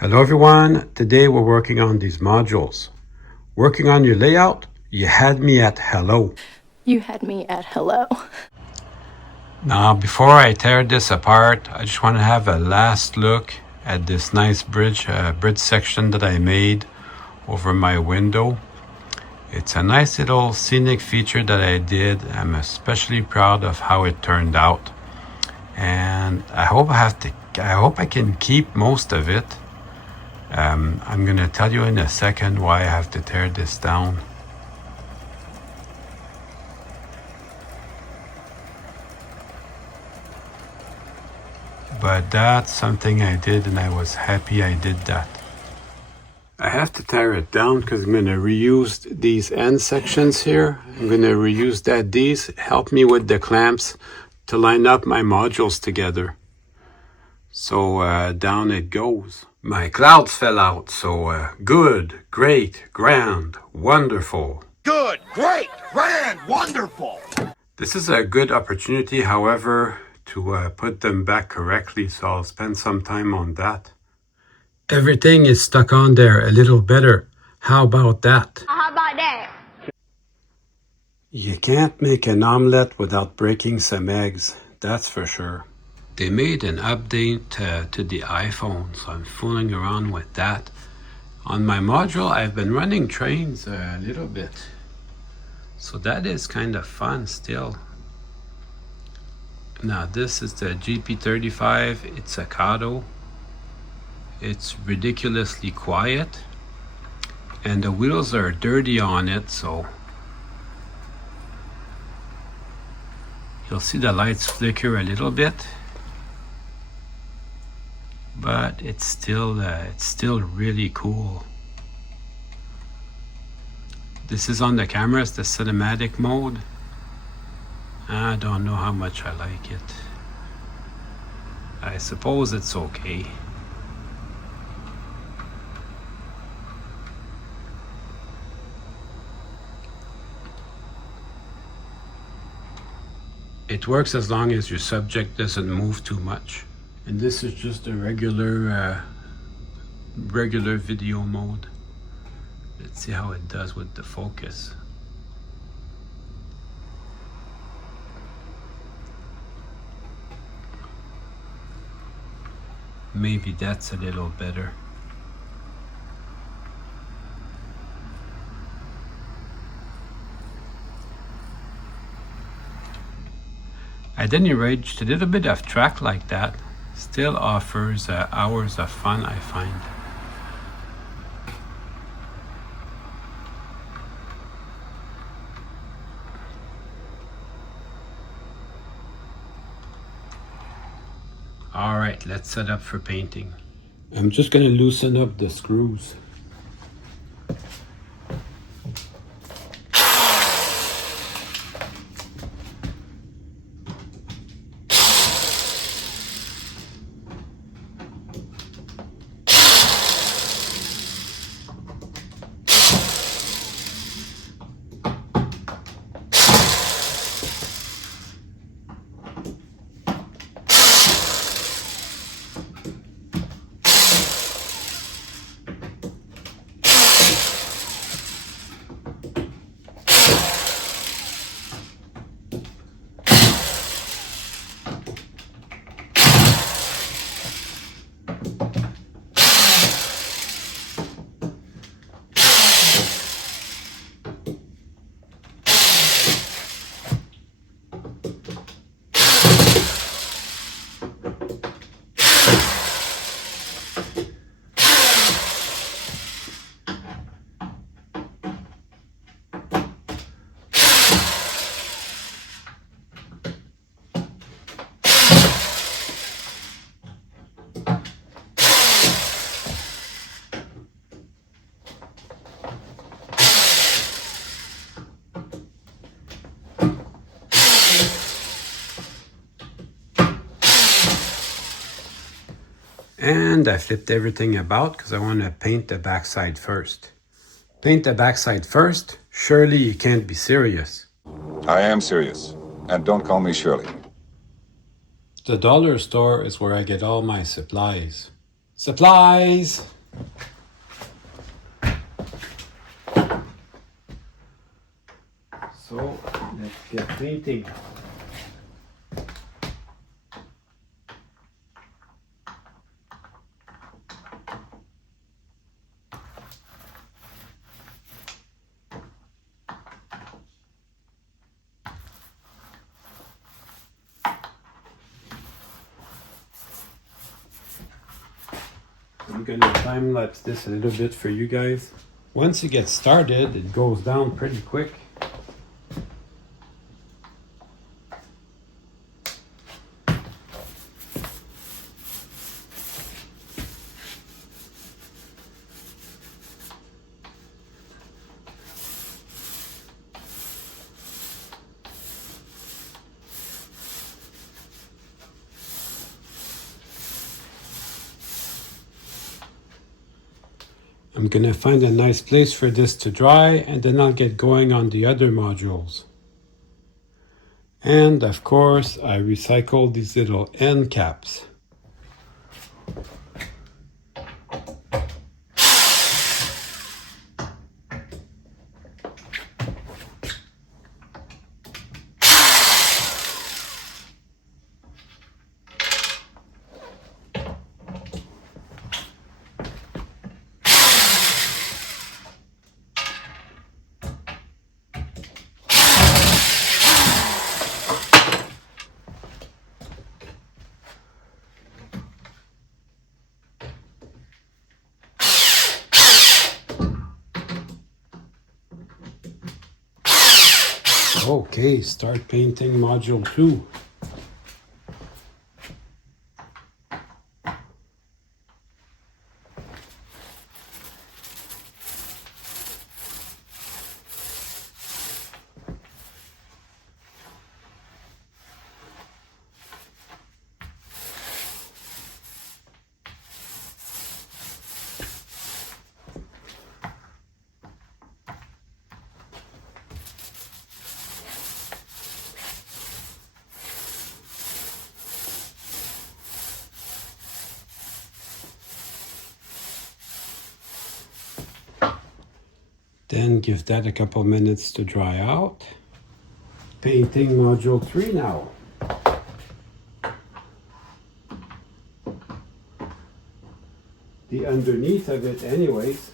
Hello everyone, today we're working on these modules. Working on your layout, you had me at hello. You had me at hello. Now before I tear this apart, I just want to have a last look at this nice bridge section that I made over my window. It's a nice little scenic feature that I did. I'm especially proud of how it turned out. And I hope I can keep most of it. I'm going to tell you in a second why I have to tear this down. But that's something I did and I was happy I did that. I have to tear it down because I'm going to reuse these end sections here. I'm going to reuse these help me with the clamps to line up my modules together. So down it goes. My clouds fell out, so good, great, grand, wonderful. Good, great, grand, wonderful. This is a good opportunity, however, to put them back correctly, so I'll spend some time on that. Everything is stuck on there a little better. How about that? How about that? You can't make an omelette without breaking some eggs, that's for sure. They made an update to the iPhone, so I'm fooling around with that. On my module, I've been running trains a little bit. So that is kind of fun still. Now this is the GP35, it's a Kato. It's ridiculously quiet. And the wheels are dirty on it, so you'll see the lights flicker a little bit. But it's still really cool. This is on the camera, it's the cinematic mode. I don't know how much I like it. I suppose it's okay. It works as long as your subject doesn't move too much. And this is just a regular video mode. Let's see how it does with the focus. Maybe that's a little better. At any rate, just a little bit of track like that still offers hours of fun, I find. All right, let's set up for painting. I'm just going to loosen up the screws. And I flipped everything about because I want to paint the backside first. Paint the backside first? Surely you can't be serious. I am serious. And don't call me Shirley. The dollar store is where I get all my supplies. Supplies. So let's get painting. I'm gonna time lapse this a little bit for you guys. Once you get started, it goes down pretty quick. I'm gonna find a nice place for this to dry, and then I'll get going on the other modules. And of course, I recycled these little end caps. Okay, start painting module 2. Then give that a couple minutes to dry out. Painting module 3 now. The underneath of it anyways.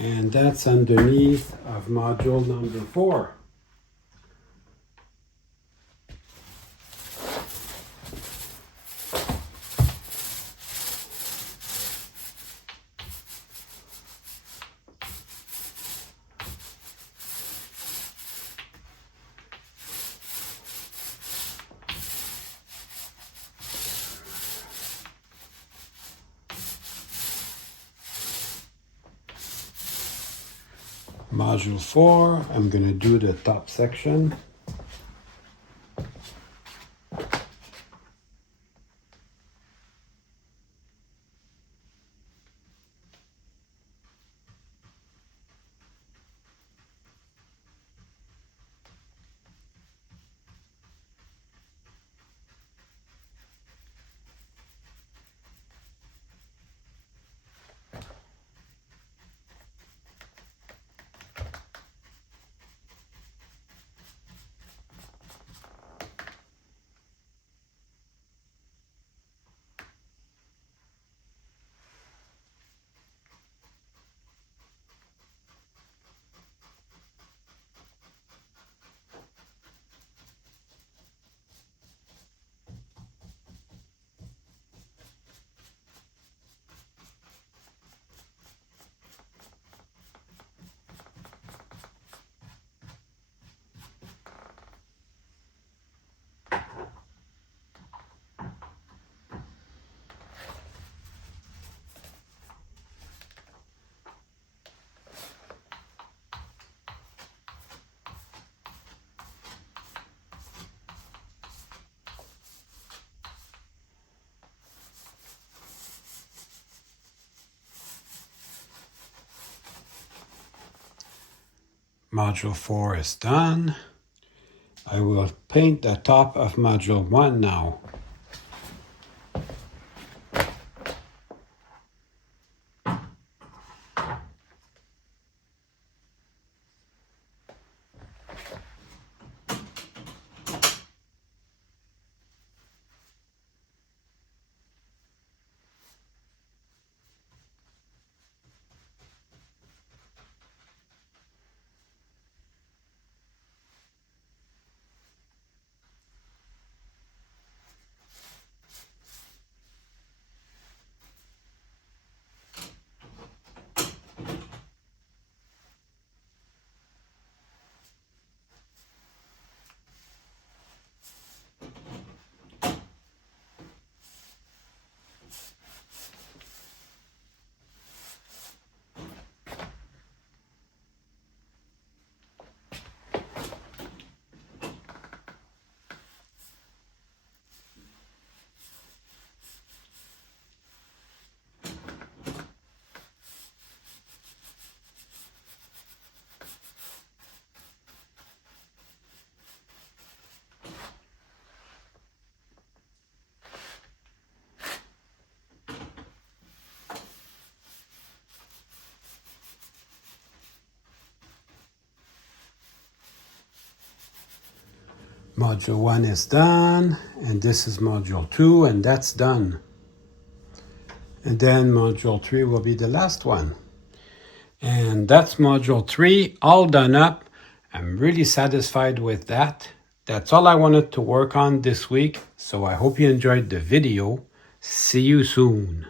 And that's underneath of module number 4. Module 4, I'm going to do the top section. Module 4 is done. I will paint the top of Module 1 now. Module 1 is done, and this is Module 2, and that's done. And then Module 3 will be the last one. And that's Module 3, all done up. I'm really satisfied with that. That's all I wanted to work on this week, so I hope you enjoyed the video. See you soon.